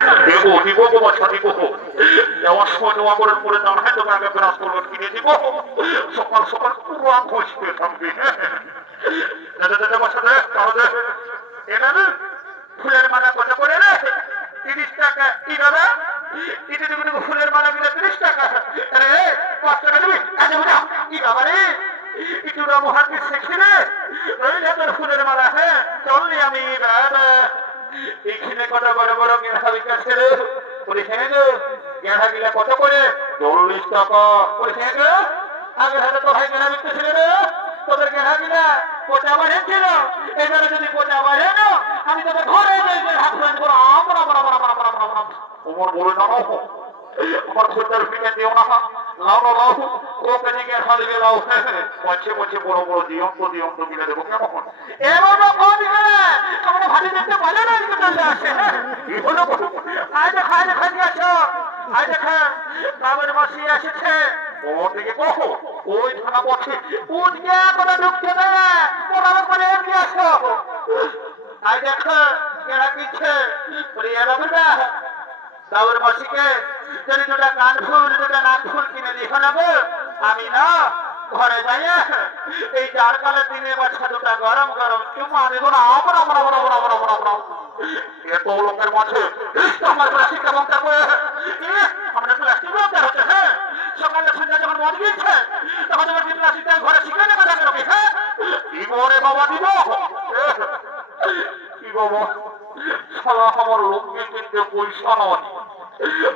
পরে হ্যাঁ। হ্যাঁ এটা ফুলের মালা কত করে রে? তিরিশ টাকা, কি দাদা? ইটি তুমি ফুলের মালা কিনে তিরিশ টাকা? আরে, পাঁচ টাকা দিবি? কি বাবা রে? ইটুরা মহাত্মী শিখছি রে ওই যে তোর ফুলের মালা হ্যাঁ চললি আমি বাবা এখানে কত বড় বড় গেঁড়া বিকাছে রে বলি হ্যাঁ গো গেঁড়া গিলা কত করে চল্লিশ টাকা হ্যাঁ আগের হাতে তো ভাই গেঁড়া বিকতেছিল রে তোদের গেঁড়া গিলা কোটা বাড়ে ছিল এবারে যদি কোটা বাড়ে না আমি তোদের ঘরে যাই হাত ফ্যান করো আমরা আমরা আমরা আমরা আমরা আমরা ওমর বলে না আমার খোঁজার ফিরে দিও না। লাও লাও লাও ও কেটে গিয়ে লাও পছে পছে বড় বড় দিয়ম তো দিয়ম তো গিলে দেবো। কেমন? এমন কোন গেলে তোমরা ভালো দেখতে পারলে না আসে। কি হলো আয় দেখা আয় দেখা দিয়ে আসো আয় দেখা, বাবার মাসি এসেছে ওর দিকে কহো ওই থানা পথে উঠকে করে দেয় না, ওরা করে এমনি আসো। আয় দেখো, এরা কিচ্ছে বলি এরা না দাউর মাসিকে যদি দুটা কান ফুল, দুটা নাক ফুল কিনে দিয়ে নেব আমি না না তোমার কি বাবা দিব কি বাবা? সারা কিনতে পয়সা নয়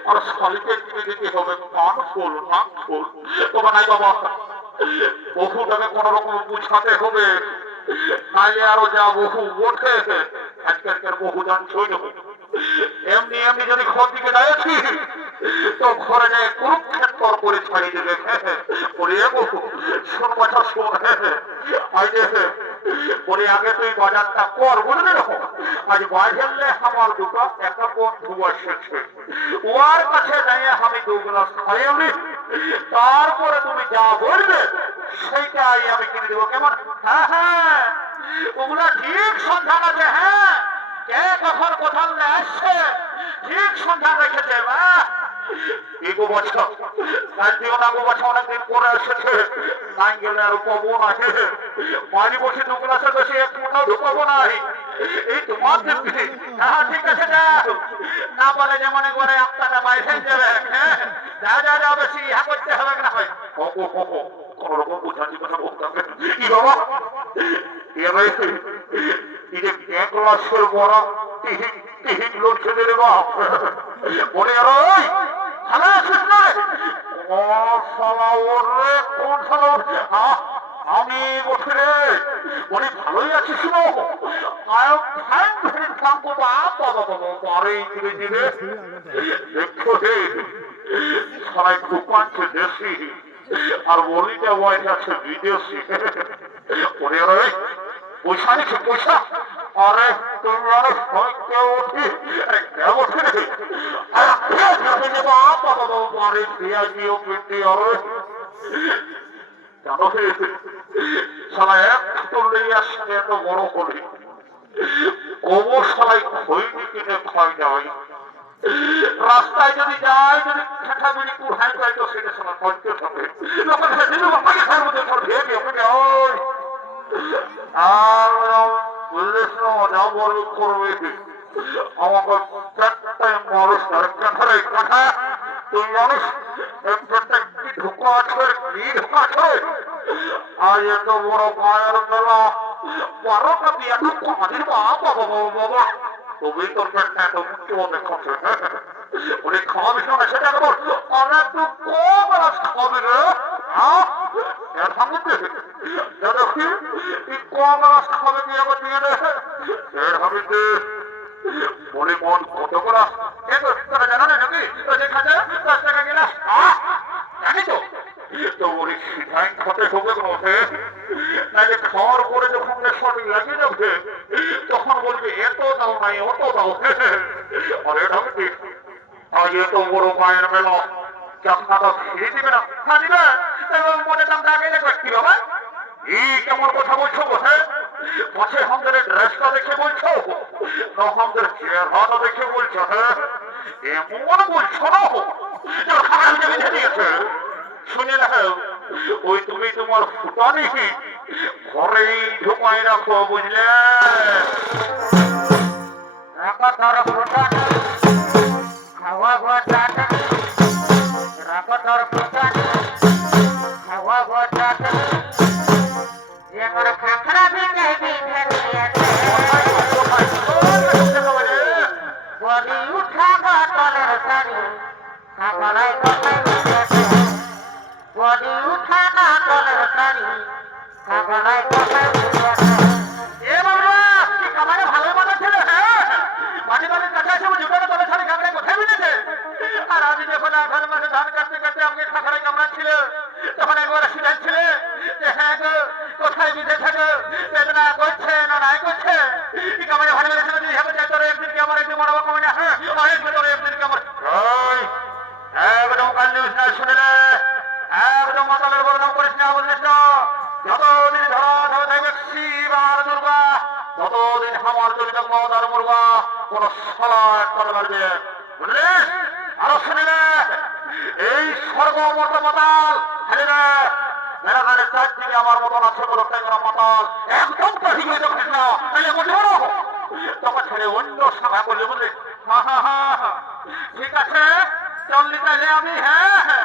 আর শালিকে কিনে দিতে হবে, কান ফুল নাক ফুল তবে নাই বাবা বহু টাকা কোন রকম বুঝাতে হবে। নাইলে আরও যা বহু বহু দান ছইল এমনি এমনি যদি ঘর দিকে যাচ্ছি তো ঘরে যায় কুরুক্ষেত্র করে ছাড়ি দেবে ওরে বহু, শোন কথা, শোন আই দেখে বলে, আগে তুই বাজারটা কর, বুঝলি না আজ বাজারলে আমার দুটো একটা বন্ধু এসেছে ওর কাছে যাই আমি দু গ্লাস খাইয়ে তারপরে তুমি যা বলবে, সেইটাই আমি কিনে দেবো। কেমন? হ্যাঁ হ্যাঁ। ওগুলা ঠিক সন্ধান আছে হ্যাঁ। কে কখন কোথাও আসছে, ঠিক সন্ধান রেখেছে বা না গো বছর পরে এসেছে বসে এই তোমার হ্যাঁ ঠিক আছে না বলে যেমন করে আপনাটা বাইরে যাবে হ্যাঁ? যা যা যা, বেশি ইহা করতে হবে না হয়। যে মনে? আমি বসে রে। উনি ভালোই আছিস নো সবাই কুপাচ্ছে দেশি আর বলিটা ওয়াইট আছে বিদেশি ওরে রে পয়সা নিচ্ছে পয়সা আরে তুমি আরে সবাইকে উঠি আরে কে উঠি রে আরে কে যাবে যে বাপ বাবা বাবা মারে পেঁয়াজি ও পেটে আরে জানো হে সালা এক তুললে আসছে এত বড় করে সালাই খৈনি কিনে খাই যায় রাস্তায় যদি যায়, যদি ঠেকা বিড়ি কুড়াই যায় তো সেটা সময় পড়তে থাকে লোকের দিল আমাকে খাওয়ার মধ্যে পড়ে ভেবে ওকে ওই আর না যা করবে আমাকে চারটায় মানুষ কাঁথারে কাঁথা তুই মানুষ একটা কি ঢুকো আছে, কি ঢুকো আছে? আর এত বড় মায়ের মেলা উনি দে বলে মন কত করা জানো তো? যে খাচ্ছে দশ টাকা গেলা জানি তো তো বলি সিধাই খাতে হবে নাহলে খাওয়ার পরে যখন নেশাটি লাগিয়ে যাবে, তখন বলবে, এত দাও নাই, অত দাও। এটা হবে আজ এত বড় মায়ের মেলা চাকমাটা না। হ্যাঁ এই কেমন কথা বলছো বসে পাশে হামদের ড্রেসটা দেখে বলছো? না আমাদের চেহারাটা দেখে বলছো হ্যাঁ? এমন বলছো না? শুনে দেখো ওই তুমি তোমার ফুটানি ঘরেই ঢুকাই রাখো, বুঝলে? রাখো তোর ফুটানি খাওয়া গোটানি রাখো তোর ফুটানি খাওয়া গোটানি যেমন খাখরা বিনে বিনে বলি উঠা বোতলের সারি। খাবারাই কথাই দিয়েছে বলি উঠা বোতলের সারি খাবারাই কথাই দিয়েছে এ বাবা কি কামারে ভালো মাথা ছিল হ্যাঁ মাঝে মাঝে কাছে এসে জুটানো তলে ছাড়ি কামড়ে কোথায় মিলেছে আর আমি যখন আঘাত মাসে ধান কাটতে কাটতে আমাকে খাখারে কামড়া ছিল তখন একবার সিদ্ধান্ত ছিল যে হ্যাঁ গো কোথায় বিধে থাকো বেদনা করছে না নাই করছে কি কামারে ভালো লেগেছে যদি হবে যে তোর একদিন কি আমার একদিন মরবো কামারে হ্যাঁ অনেক তোর একদিন কি আমার ওই একদম কাল নিউজ না শুনলে একদম মাতালের বদনাম করিস না বুঝলিস না যতদিন ধরা ধরা থাকবে শিব আর দুর্গা, ততদিন আমার জড়িত মত আর মুরগা কোন সলাট করে পারবে। বুঝলিস আরও শুনিলে? এই স্বর্গ মত মাতাল হেলিবে মেলাঘাটের চারদিকে আমার মতন আছে বড় ট্যাংরা মাতাল একদম ঠিক হয়ে কৃষ্ণ তাহলে বলতে পারো তখন ছেড়ে অন্য সভা করলে বুঝলি হা হা হা। ঠিক আছে? চললি তাহলে আমি হ্যাঁ হ্যাঁ।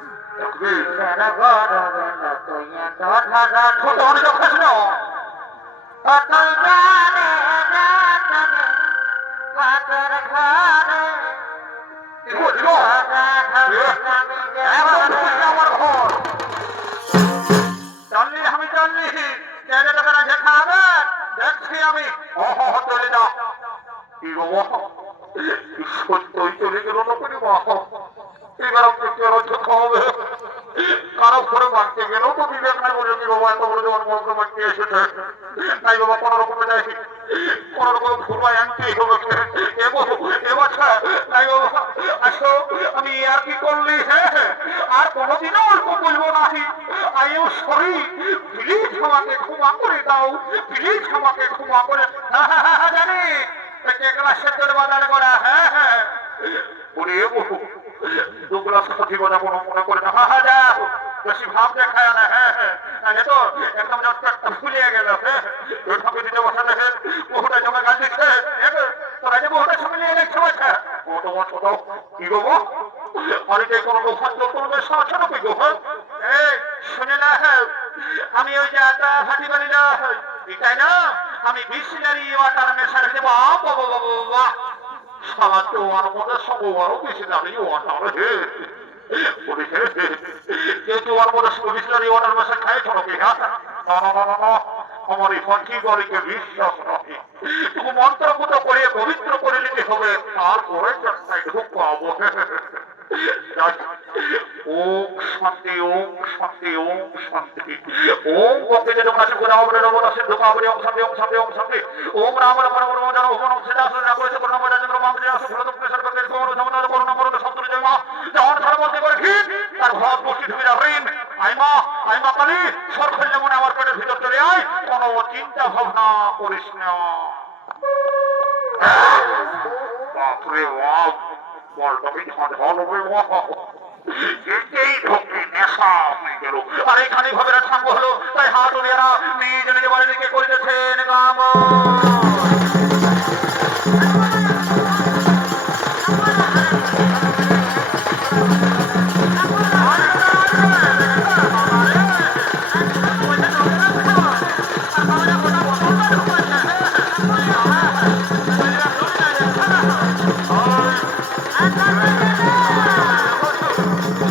ছোট অনেক দেখা হবে দেখছি আমি ও হো হো, চলে যা কি গো মা? সত্যই চলে গেল না করি আমি আর কি করলি হ্যাঁ আর কোনোদিনও অল্প বলব না আই এম সরি প্লিজ আমাকে ক্ষমা করে দাও প্লিজ আমাকে ক্ষমা করে হ্যাঁ হ্যাঁ হ্যাঁ, হ্যাঁ জানি একলা সেদ্ধের বাজারে করা হ্যাঁ হ্যাঁ। ওরে বহু দুগুলা সত্যি কথা কোনো মনে করে না। বেশি বেশ না হ্যাঁ। আমি ওই যে আটা হাঁটি বাড়ি না এটাই না, আমি বিসলারি ওয়াটার মেশার দেবো বাবা বাবা বাবা সারা জোয়ার মধ্যে সবার বেশি দাঁড়িয়ে ওয়াটার হে বলি হে হে কে জোয়ার মধ্যে সব বিসলারি ওয়াটার মেশার খায় ছোট হ্যাঁ না না না না না আমার এই ফাঁকি গলিকে বিশ্বাস নয় তুমি মন্ত্রপুত করে পবিত্র করে নিতে হবে তারপরে ওম শান্তি ওম শান্তি ওম শান্তি ওম ভক্তি যে তোমরা শিখো নাও বলে সিদ্ধ কাবরি ওম শান্তি ওম শান্তি ওম শান্তি ওম রাম রাম রাম রাম জানো ওম সিদ্ধা সুর না করেছে করুণা মজা চন্দ্র মাম প্রিয়া সুফল তুমি সর্ব কে কোন সমনা করুণা করুণা সন্তরি জয় মা যখন সর্বতে করে কি তার ঘর বসি ধুবিরা হইন আই মা আই মা কালী সর খুললে মনে আমার পেটের ভিতর চলে আয়, কোনো চিন্তা ভাবনা করিস না। আর এখানে হলো, তাই হাত নিজ নিজ বাড়ি দিকে করিতেছেন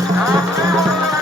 Thank you.